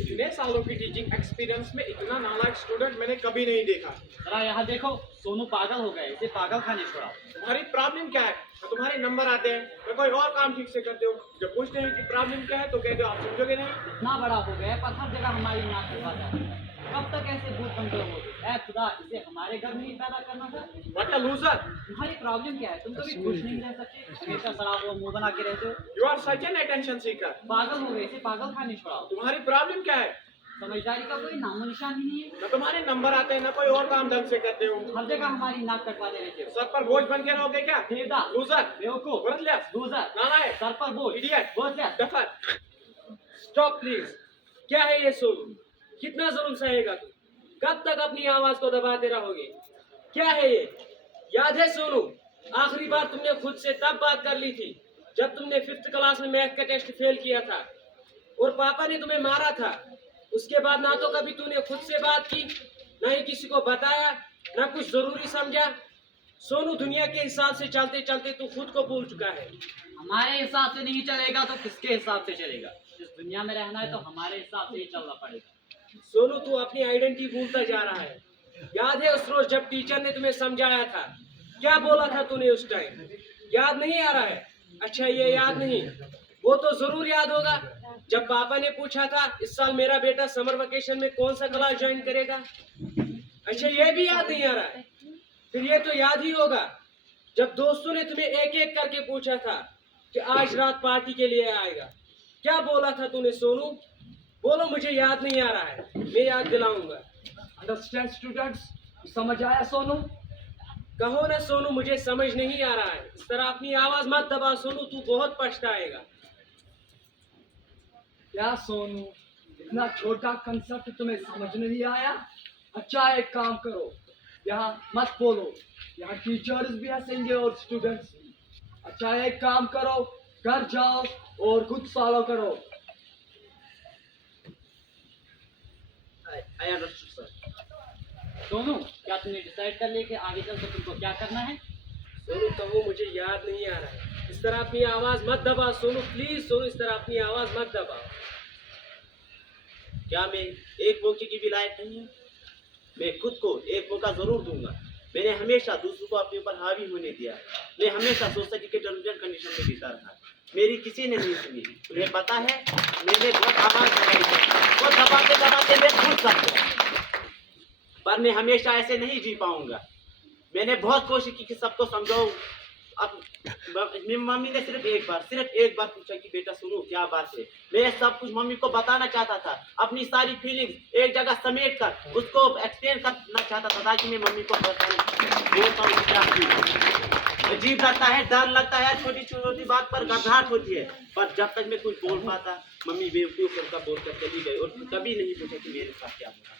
इतने सालों की टीचिंग एक्सपीरियंस में इतना नालायक स्टूडेंट मैंने कभी नहीं देखा। जरा यहाँ देखो, सोनू पागल हो गए, इसे पागल खाने छोड़ा। तुम्हारी प्रॉब्लम क्या है? तो तुम्हारे नंबर आते हैं, मैं कोई और काम ठीक से करते हो। जब पूछते हैं कि प्रॉब्लम क्या है तो कहते हो आप समझोगे नहीं। इतना बड़ा हो गया पर हर जगह हमारी नाक कटवाता है। कब तक ऐसे भूत कमजोर हो? ऐ खुदा, इसे हमारे घर में ही पैदा करना था। What a loser. तुम्हारी प्रॉब्लम क्या है? तुम कभी खुश नहीं रह सकते, हमेशा शराब और मुंह बना के रहते हो। You are such an attention seeker. पागल हो गए, इसे पागल खाने छोड़ाओ। तुम्हारी प्रॉब्लम क्या है? समझदारी का कोई नामो निशान ही नहीं है। न तुम्हारे नंबर आते हैं, न कोई और काम ढंग से करते हो। हर जगह हमारी नाक कटवाते रहते हो। सर पर बोझ बन के रहोगे क्या? देवदास, लूजर, बेवकूफ, worthless, लूजर, नालायक, सर पर बोझ, idiot, worthless। Duffer. Stop please. क्या है ये सोनू? कितना जुल्म सहेगा तू? कब तक अपनी आवाज को दबाते रहोगे? क्या है ये? याद है सोनू, आखिरी बार तुमने खुद से तब बात कर ली थी जब तुमने 5th क्लास में मैथ का टेस्ट फेल किया था और पापा ने तुम्हें मारा था। उसके बाद ना तो कभी तूने खुद से बात की, ना ही किसी को बताया, ना कुछ जरूरी समझा। सोनू, दुनिया के हिसाब से चलते चलते तू खुद को भूल चुका है। हमारे हिसाब से नहीं चलेगा तो किसके हिसाब से चलेगा? इस दुनिया में रहना है तो हमारे हिसाब से ही चलना पड़ेगा। सोनू, तू अपनी आइडेंटिटी भूलता जा रहा है। याद है उस रोज जब टीचर ने तुम्हें समझाया था, क्या बोला था तूने उस टाइम? याद नहीं आ रहा है? अच्छा, ये याद नहीं, वो तो जरूर याद होगा जब पापा ने पूछा था इस साल मेरा बेटा समर वेकेशन में कौन सा क्लास ज्वाइन करेगा। अच्छा, ये भी याद नहीं आ रहा है? फिर ये तो याद ही होगा जब दोस्तों ने तुम्हें एक एक करके पूछा था कि आज रात पार्टी के लिए आएगा। क्या बोला था तूने सोनू? बोलो, मुझे याद नहीं आ रहा है, मैं याद दिलाऊंगा। अंडरस्टैंड स्टूडेंट्स, समझ आया सोनू? कहो ना सोनू, मुझे समझ नहीं आ रहा है। इस तरह अपनी आवाज मत दबा सोनू, तू बहुत पछताएगा। क्या सोनू, इतना छोटा कंसेप्ट तुम्हें समझ नहीं आया? अच्छा, एक काम करो, यहाँ मत बोलो, यहाँ टीचर्स भी हंसेंगे और स्टूडेंट्स भी। अच्छा, एक काम करो, घर जाओ और खुद फॉलो करो। I understood, sir. सोनू, क्या तुमने डिसाइड कर लिया कि आगे चल कर तुमको क्या करना है? सोनू, कहो मुझे याद नहीं आ रहा है। इस तरह अपनी आवाज मत दबा सोनू, प्लीज सोनू, इस तरह अपनी आवाज मत दबा। क्या मैं एक मौके की भी लायक नहीं हूँ? मैं खुद को एक मौका जरूर दूंगा। मैंने हमेशा दूसरों को अपने ऊपर हावी होने दिया। मैं हमेशा सोसाइटी के टर्म्स एंड कंडीशन में जीता रहा। मेरी किसी ने नहीं सुनी। तुम्हें पता है, मैंने बहुत आवाज लगाई है, वो दबाते दबाते मैं फूट सकता हूँ, पर मैं हमेशा ऐसे नहीं जी पाऊंगा। मैंने बहुत कोशिश की कि सबको समझाऊं। अब मेरी मम्मी ने सिर्फ एक बार पूछा कि बेटा सुनो, क्या बात है। मैं सब कुछ मम्मी को बताना चाहता था, अपनी सारी फीलिंग्स एक जगह समेट कर उसको एक्सप्लेन करना चाहता था ताकि मैं मम्मी को अजीब लगता है, डर लगता है, छोटी छोटी बात पर घबराहट होती है, पर जब तक मैं कुछ बोल पाता, मम्मी बेवकूफ का बोलकर चली गई और कभी नहीं पूछा कि मेरे साथ क्या हो रहा है।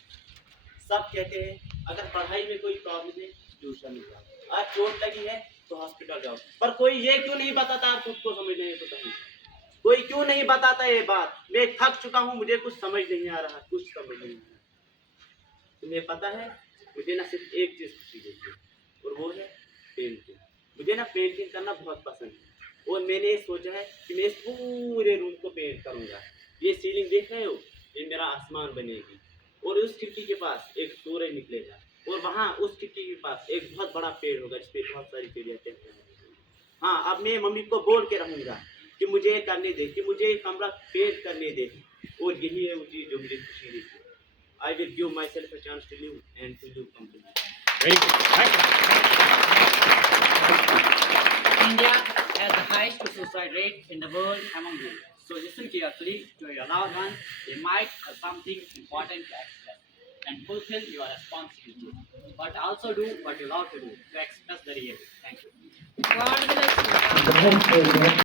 सब कहते हैं अगर पढ़ाई में कोई प्रॉब्लम है ट्यूशन जाओ, आज चोट लगी है तो हॉस्पिटल जाओ, पर कोई ये क्यों नहीं बताता? आप खुद को समझ नहीं तो कहीं कोई क्यों नहीं बताता ये बात? मैं थक चुका हूँ, मुझे कुछ समझ नहीं आ रहा, कुछ समझ नहीं आ रहा। तुम्हें पता है, मुझे ना सिर्फ एक चीज खुशी देती है और वो है पेंटिंग। मुझे ना पेंटिंग करना बहुत पसंद है और मैंने सोचा है कि मैं इस पूरे रूम को पेंट करूंगा। ये सीलिंग देख रहे हो, ये मेरा आसमान बनेगी और उस खिड़की के पास एक सूरज निकलेगा और वहाँ उस खिड़की के पास एक बहुत बड़ा पेड़ होगा जिसपे बहुत सारी चिड़िया चहकने लगेंगी। हाँ, अब मैं मम्मी को बोल के रहूंगा कि मुझे ये करने दे, कि मुझे एक कमरा पेंट करने दे, और यही है वो चीज जो मुझे खुशी देती है। I will give myself a chance to live and to live completely. Very good. India has the highest suicide rate in the world among youth. So listen carefully to your loved ones. They might have something important to express and fulfill your responsibility. But also do what you love to do to express the reality. Thank you. God bless you.